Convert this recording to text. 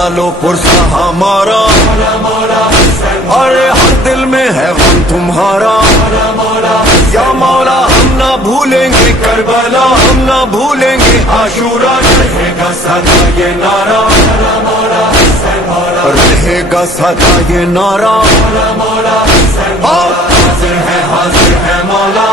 ڈالو پرسہ ہمارا، ارے ہر دل میں ہے غم تمہارا، یا مولا ہم نہ بھولیں گے کربلا، ہم نہ بھولیں گے عاشورہ، رہے گا سدا یہ نعرہ، رہے گا سدا یہ نعرہ، حاضر ہے مولا۔